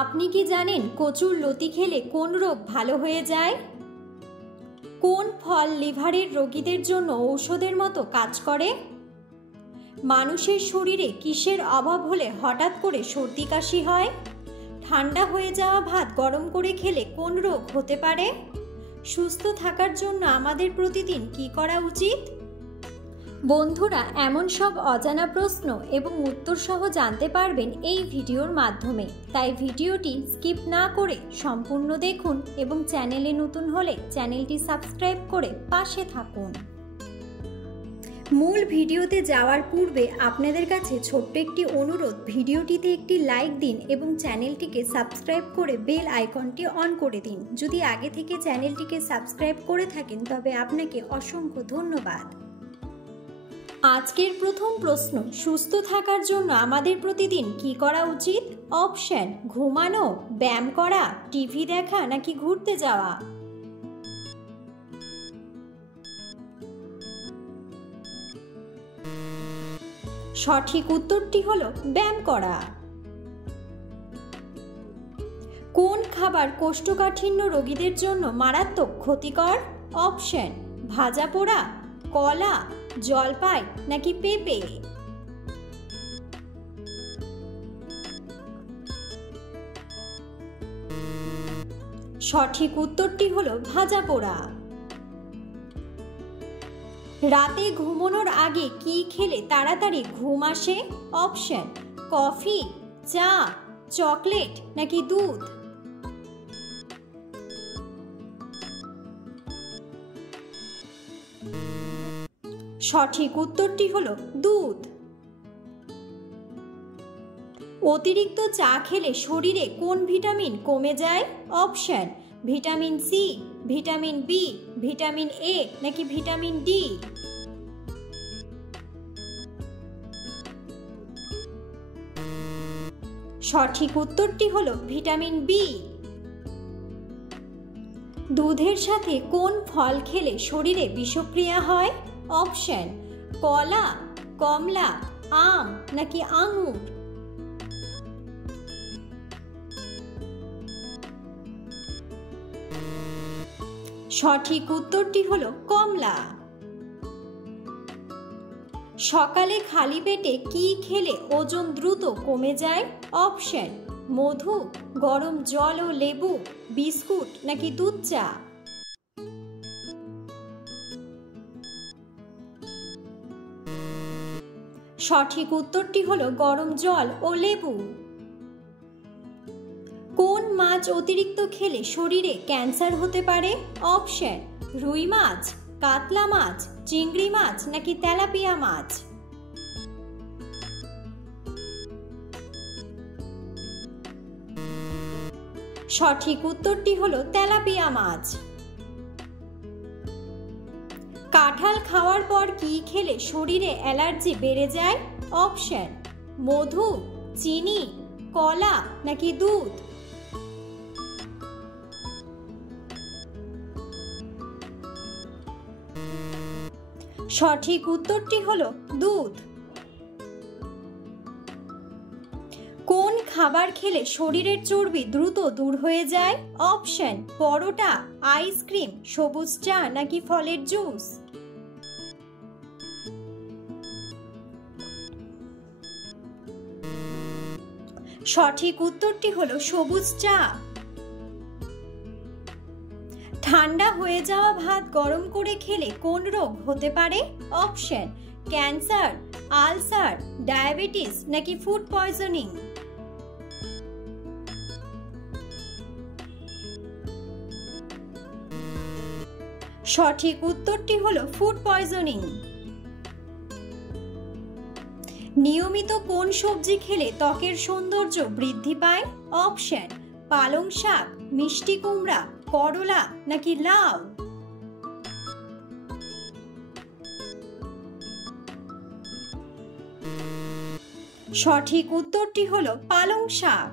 আপনি কি জানেন কচুর লতি খেলে কোন রোগ ভালো হয়ে যায়? কোন ফল লিভারের রোগীদের জন্য ঔষধের মতো কাজ করে? মানুষের শরীরে কিসের অভাব হলে হঠাৎ করে সর্দি কাশি হয়? ঠান্ডা হয়ে যাওয়া ভাত গরম করে খেলে কোন রোগ হতে পারে? সুস্থ থাকার জন্য আমাদের প্রতিদিন কি করা উচিত? বন্ধুরা, এমন সব অজানা প্রশ্ন এবং উত্তর সহ জানতে পারবেন এই ভিডিওর মাধ্যমে। তাই ভিডিওটি স্কিপ না করে সম্পূর্ণ দেখুন এবং চ্যানেলে নতুন হলে চ্যানেলটি সাবস্ক্রাইব করে পাশে থাকুন। মূল ভিডিওতে যাওয়ার পূর্বে আপনাদের কাছে ছোট্ট একটি অনুরোধ, ভিডিওটিতে একটি লাইক দিন এবং চ্যানেলটিকে সাবস্ক্রাইব করে বেল আইকনটি অন করে দিন। যদি আগে থেকে চ্যানেলটিকে সাবস্ক্রাইব করে থাকেন তবে আপনাকে অসংখ্য ধন্যবাদ। আজকের প্রথম প্রশ্ন, সুস্থ থাকার জন্য আমাদের প্রতিদিন কি করা উচিত? অপশন: ঘুমানো, ব্যায়াম করা, টিভি দেখা নাকি ঘুরতে যাওয়া। সঠিক উত্তরটি হলো ব্যায়াম করা। কোন খাবার কোষ্ঠকাঠিন্য রোগীদের জন্য মারাত্মক ক্ষতিকর? অপশন: ভাজা পোড়া, কলা, জলপাই নাকি পেঁপে। সঠিক উত্তরটি হলো ভাজা পোড়া। রাতে ঘুমানোর আগে কি খেলে তাড়াতাড়ি ঘুম আসে? অপশন: কফি, চা, চকলেট নাকি দুধ। সঠিক উত্তরটি হলো দুধ। অতিরিক্ত চা খেলে শরীরে কোন ভিটামিন কমে যায়? Option: vitamin C, vitamin B, vitamin A নাকি ভিটামিন ডি। সঠিক উত্তরটি হলো ভিটামিন বি। দুধের সাথে কোন ফল খেলে শরীরে বিষক্রিয়া হয়? অপশন: কলা, কমলা, আম নাকি আঙুর। সঠিক উত্তরটি হলো কমলা। সকালে খালি পেটে কি খেলে ওজন দ্রুত কমে যায়? অপশন: মধু, গরম জল ও লেবু, বিস্কুট নাকি দুধ চা। সঠিক উত্তরটি হলো গরম জল ও লেবু। কোন মাছ অতিরিক্ত খেলে শরীরে ক্যান্সার হতে পারে? অপশন: রুই মাছ, কাতলা মাছ, চিংড়ি মাছ নাকি তেলাপিয়া মাছ। সঠিক উত্তরটি হলো তেলাপিয়া মাছ। কাঁঠাল খাওয়ার পর কি খেলে শরীরে অ্যালার্জি বেড়ে যায়? অপশন: মধু, চিনি, কলা নাকি দুধ। সঠিক উত্তরটি হলো দুধ। কোন খাবার খেলে শরীরের চর্বি দ্রুত দূর হয়ে যায়? অপশন: পরোটা, আইসক্রিম, সবুজ চা নাকি ফলের জুস। সঠিক উত্তরটি হলো সবুজ চা। ঠান্ডা হয়ে যাওয়া ভাত গরম করে খেলে কোন রোগ হতে পারে? অপশন: ক্যান্সার, আলসার, ডায়াবেটিস নাকি ফুড পয়জনিং। সঠিক উত্তরটি হলো ফুড পয়জনিং। নিয়মিত কোন সবজি খেলে ত্বকের সৌন্দর্য বৃদ্ধি পায়? অপশন: পালং শাক, মিষ্টি কুমড়া, করলা নাকি লাউ। সঠিক উত্তরটি হলো পালং শাক।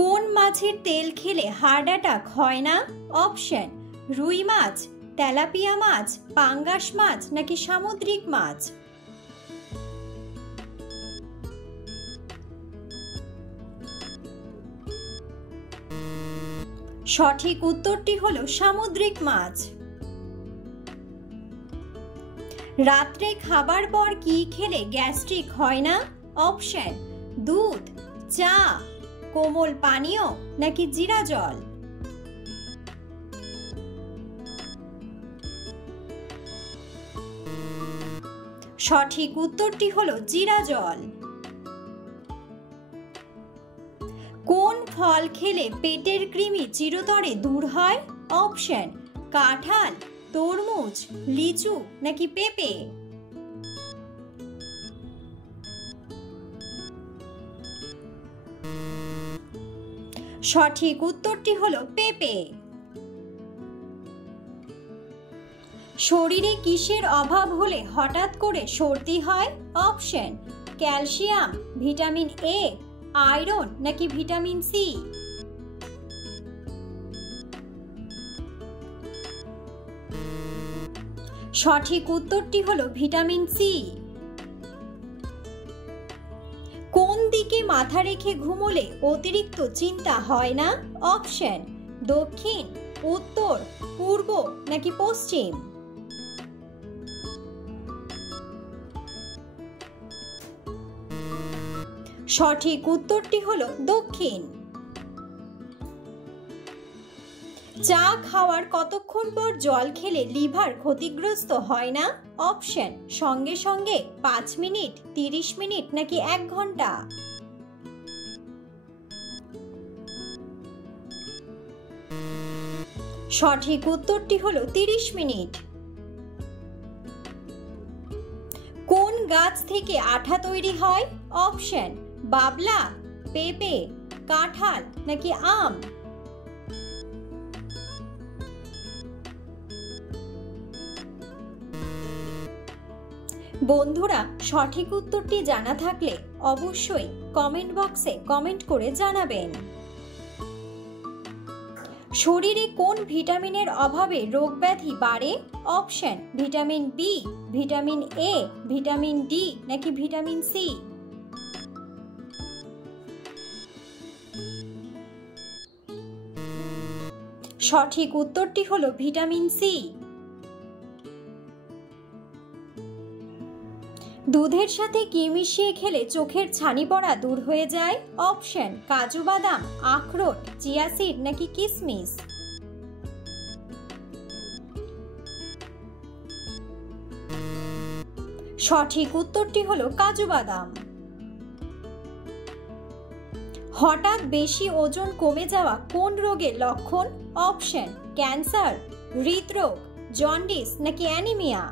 কোন মাছের তেল খেলে হার্ট অ্যাটাক হয় না? অপশন: রুই মাছ, তেলাপিয়া মাছ, পাঙ্গাস মাছ নাকি সামুদ্রিক মাছ। সঠিক উত্তরটি হলো সামুদ্রিক মাছ। রাত্রে খাবার পর কি খেলে গ্যাস্ট্রিক হয় না? অপশন: দুধ, চা, কোমল পানীয় নাকি জিরা জল। সঠিক উত্তরটি হলো জিরা জল। কোন ফল খেলে পেটের কৃমি চিরতরে দূর হয়? অপশন: কাঁঠাল, তরমুজ, লিচু নাকি পেঁপে। সঠিক উত্তরটি হলো পেঁপে। শরীরে কিসের অভাব হলে হঠাৎ করে সর্দি হয়? Option: calcium, vitamin A, iron নাকি ভিটামিন সি। সঠিক উত্তরটি হলো ভিটামিন সি। কোন দিকে মাথা রেখে ঘুমোলে অতিরিক্ত চিন্তা হয় না? অপশন: দক্ষিণ, উত্তর, পূর্ব নাকি পশ্চিম। সঠিক উত্তরটি হলো দক্ষিণ। চা খাওয়ার কতক্ষণ পর জল খেলে লিভার ক্ষতিগ্রস্ত হয় না? অপশন: সঙ্গে সঙ্গে, 5 মিনিট, 30 মিনিট নাকি 1 ঘন্টা। সঠিক উত্তরটি হলো 30 মিনিট। কোন গাছ থেকে আঠা তৈরি হয়? অপশন: বাবলা, পেঁপে, কাঁঠাল নাকি আম। বন্ধুরা, সঠিক উত্তরটি জানা থাকলে অবশ্যই কমেন্ট বক্সে কমেন্ট করে জানাবেন। শরীরে কোন ভিটামিনের অভাবে রোগব্যাধি বাড়ে? Option: vitamin B, vitamin A, vitamin D নাকি ভিটামিন সি। সঠিক উত্তরটি হলো ভিটামিন সি। দুধের সাথে কি মিশিয়ে খেলে চোখের ছানি পড়া দূর হয়ে যায়? অপশন: কাজু বাদাম, আখরোট, চিয়া সিড নাকি কিশমিশ। সঠিক উত্তরটি হলো কাজু বাদাম। হঠাৎ বেশি ওজন কমে যাওয়া কোন রোগের লক্ষণ? অপশন: ক্যান্সার, হৃদরোগ, জন্ডিস নাকি অ্যানিমিয়া।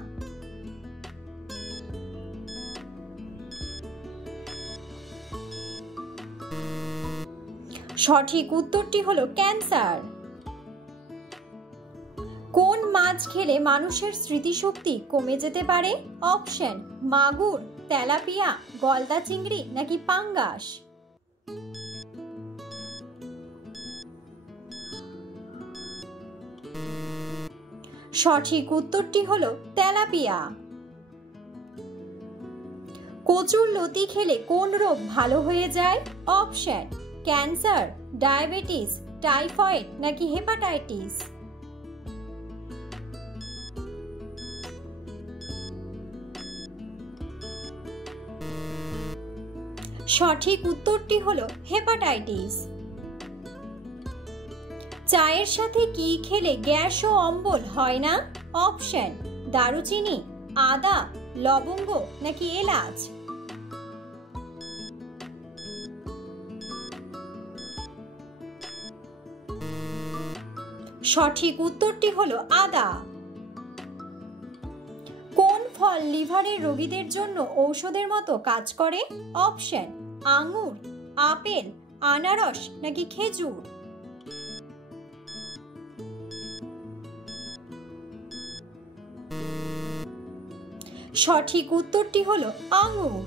সঠিক উত্তরটি হলো ক্যান্সার। কোন মাছ খেলে মানুষের স্মৃতিশক্তি কমে যেতে পারে? অপশন: মাগুর, তেলাপিয়া, গলদা চিংড়ি নাকি পাঙ্গাস। সঠিক উত্তরটি হলো তেলাপিয়া। কচুর লতি খেলে কোন রোগ ভালো হয়ে যায়? অপশন: ক্যান্সার, ডায়াবেটিস, টাইফয়েড নাকি হেপাটাইটিস। সঠিক উত্তরটি হলো হেপাটাইটিস। চায়ের সাথে কি খেলে গ্যাস ও অম্বল হয় না? অপশন: দারুচিনি, আদা, লবঙ্গ নাকি এলাচ। সঠিক উত্তরটি হলো আদা। কোন ফল লিভারের রোগীদের জন্য ঔষধের মতো কাজ করে? অপশন: আঙ্গুর, আপেল, আনারস নাকি খেজুর। সঠিক উত্তরটি হলো আঙ্গুর।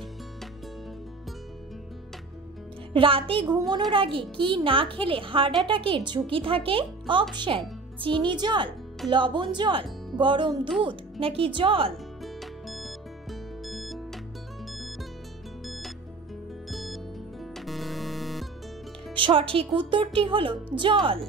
রাতে ঘুমানোর আগে কি না খেলে হার্ট অ্যাটাকের ঝুঁকি থাকে? অপশন: চিনি জল, লবণ জল, গরম দুধ নাকি জল। সঠিক উত্তরটি হলো জল।